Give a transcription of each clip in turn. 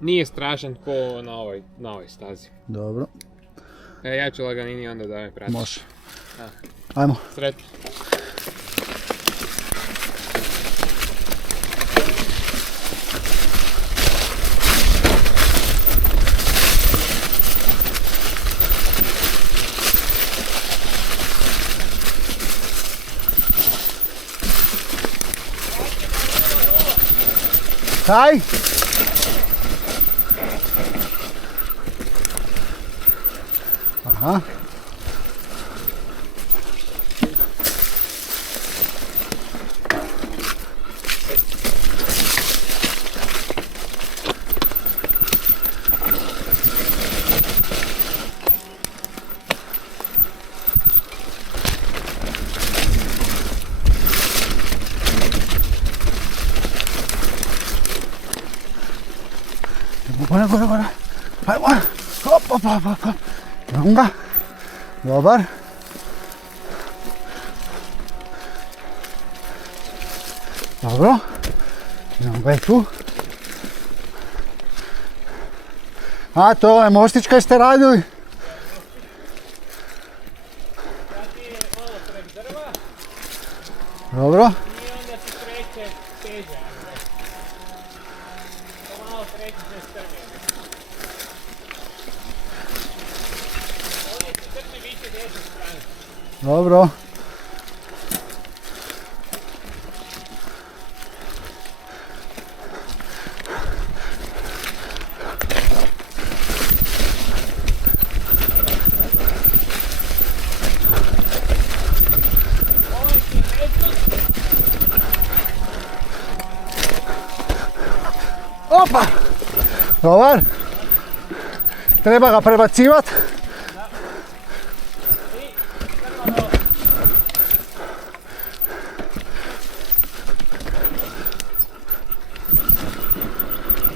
Nije strašan ko na ovoj stazi. Dobro. Ja ću laganini onda da me pratiš. Može. Ajmo. Sretno. Kaj? Aha. Gore. Ajmo. Hop. Imam ga. Dobar. Dobro. Imam ga i tu. A to je mostić ste radili? Dobro. I onda se kreće teže. Malo kreće se strnije. Ovdje se crni više desne strane. Dobro. Opa! Dobar. Treba ga prebacivati.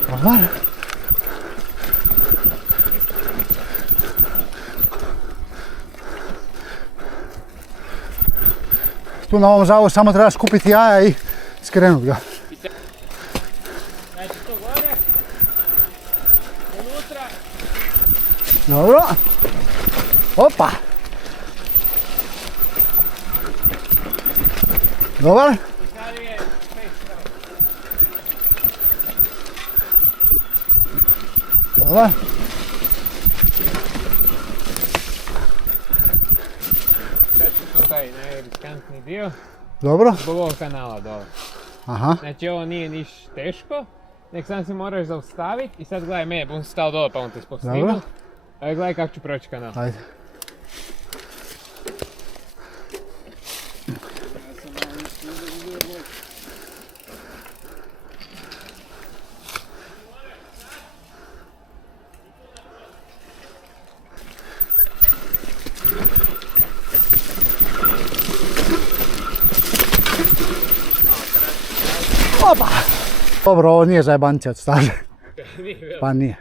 Dobar. Tu na ovom žavu samo treba skupiti jaja i skrenuti ga. Znači to gore, unutra. Dobro. Opa. Dobar. I sad je 5 strana. Dobar. Sad ću to taj najriskantni dio. Dobro. Zbog ovog kanala dole. Aha. Znači ovo nije niš teško, nek sam se moraš zaustaviti i sad gledaj me, bum stao dole pa on te spostinu. Dobro. A gledaj kako ću proći kanal. Ajde. Opa! Dobro, ovo nije zajebancija od staže. Pa nije.